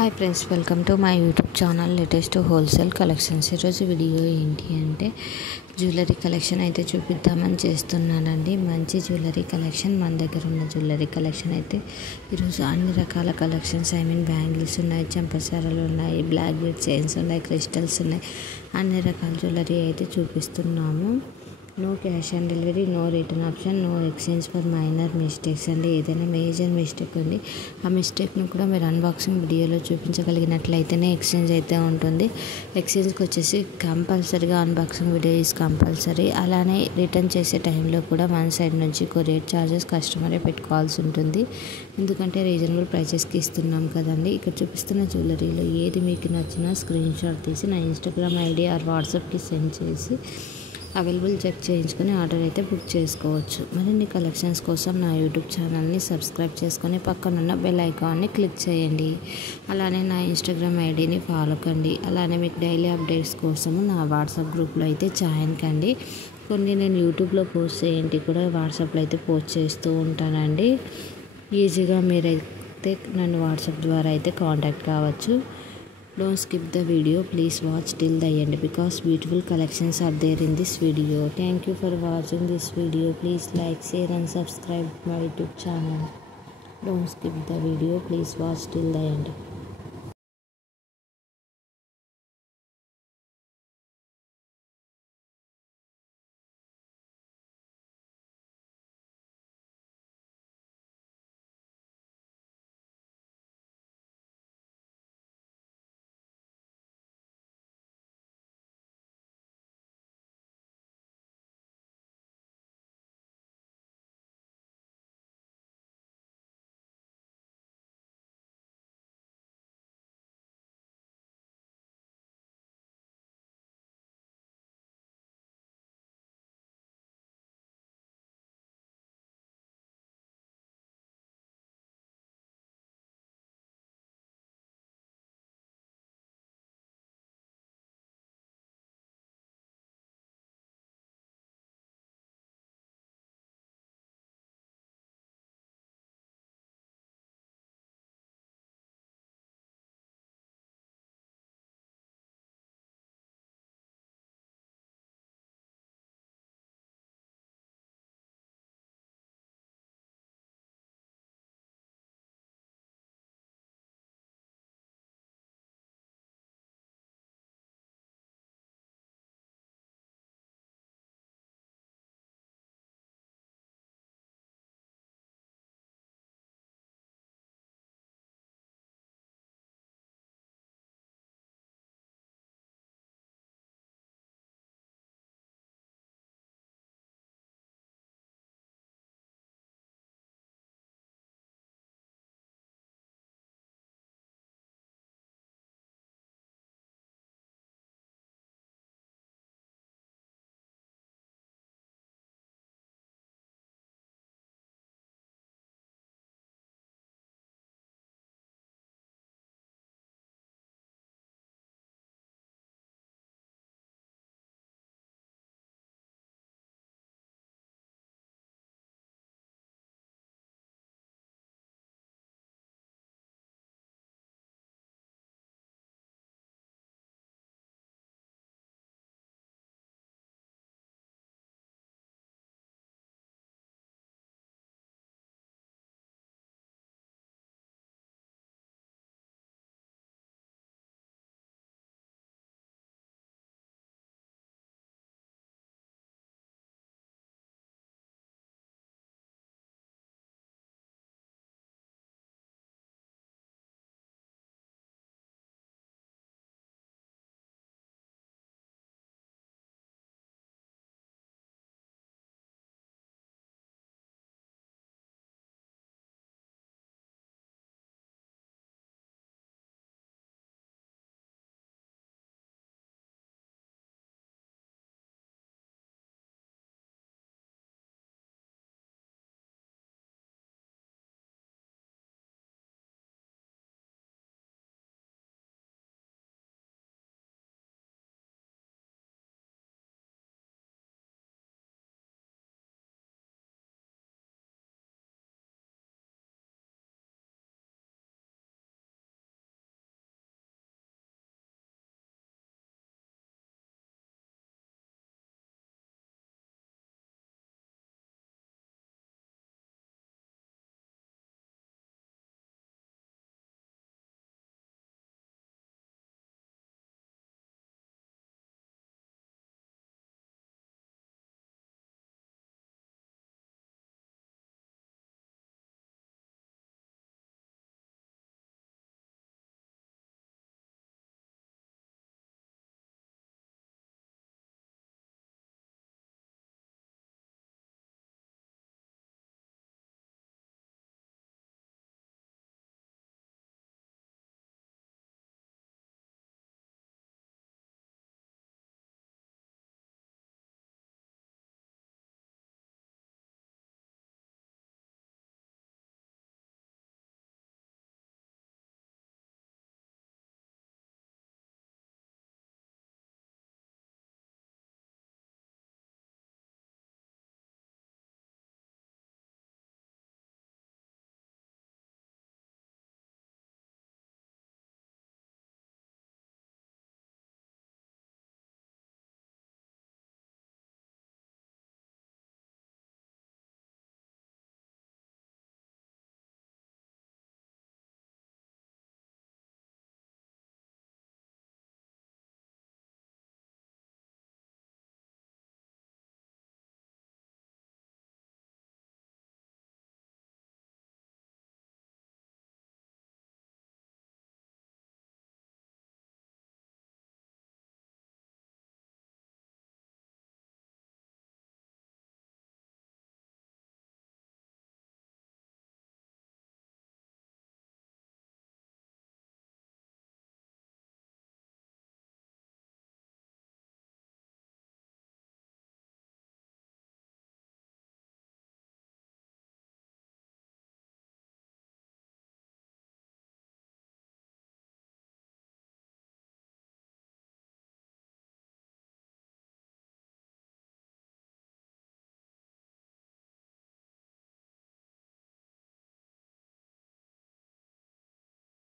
Hi friends, welcome to my YouTube channel latest wholesale collections. ఈరోజు వీడియో ఏంటి అంటే jewellery collection అయితే చూపిద్దామని చేస్తున్నానండి. మంచి జ్యువెలరీ కలెక్షన్, మన దగ్గర ఉన్న జ్యువెలరీ కలెక్షన్ అయితే ఈరోజు అన్ని రకాల కలెక్షన్స్, బ్యాంగిల్స్ ఉన్నాయి, చెంపసరలు ఉన్నాయి, బ్లాక్ బీడ్ చైన్స్ ఉన్నాయి, క్రిస్టల్స్ ఉన్నాయి, అన్ని రకాల జ్యువెలరీ అయితే చూపిస్తున్నాము. No cash on delivery, no return option, no exchange for minor mistakes అండి. ఏదైనా మేజర్ మిస్టేక్ ఉంది, ఆ మిస్టేక్ను కూడా మీరు అన్బాక్సింగ్ వీడియోలో చూపించగలిగినట్లయితేనే ఎక్స్చేంజ్ అయితే ఉంటుంది. ఎక్స్చేంజ్కి వచ్చేసి కంపల్సరీగా అన్బాక్సింగ్ వీడియో ఈజ్ కంపల్సరీ. అలానే రిటర్న్ చేసే టైంలో కూడా మన సైడ్ నుంచి కొరియర్ ఛార్జెస్ కస్టమరే పెట్టుకోవాల్సి ఉంటుంది. ఎందుకంటే రీజనబుల్ ప్రైసెస్కి ఇస్తున్నాం కదండి. ఇక్కడ చూపిస్తున్న జ్యువెలరీలో ఏది మీకు నచ్చినా స్క్రీన్ షాట్ తీసి నా ఇన్స్టాగ్రామ్ ఐడి ఆర్ వాట్సాప్కి సెండ్ చేసి అవైలబుల్ చెక్ చేయించుకొని ఆర్డర్ అయితే బుక్ చేసుకోవచ్చు. మరిన్ని కలెక్షన్స్ కోసం నా యూట్యూబ్ ఛానల్ని సబ్స్క్రైబ్ చేసుకొని పక్కనున్న బెల్ ఐకాన్ని క్లిక్ చేయండి. అలానే నా ఇన్స్టాగ్రామ్ ఐడిని ఫాలో కండి. అలానే మీకు డైలీ అప్డేట్స్ కోసము నా వాట్సాప్ గ్రూప్లో అయితే జాయిన్ కండి. కొన్ని నేను యూట్యూబ్లో పోస్ట్ చేయండి కూడా వాట్సాప్లో అయితే పోస్ట్ చేస్తూ ఉంటానండి. ఈజీగా మీరైతే నన్ను వాట్సాప్ ద్వారా అయితే కాంటాక్ట్ కావచ్చు. Don't skip the video, please watch till the end because beautiful collections are there in this video. Thank you for watching this video. Please like, share and subscribe my YouTube channel. Don't skip the video, please watch till the end.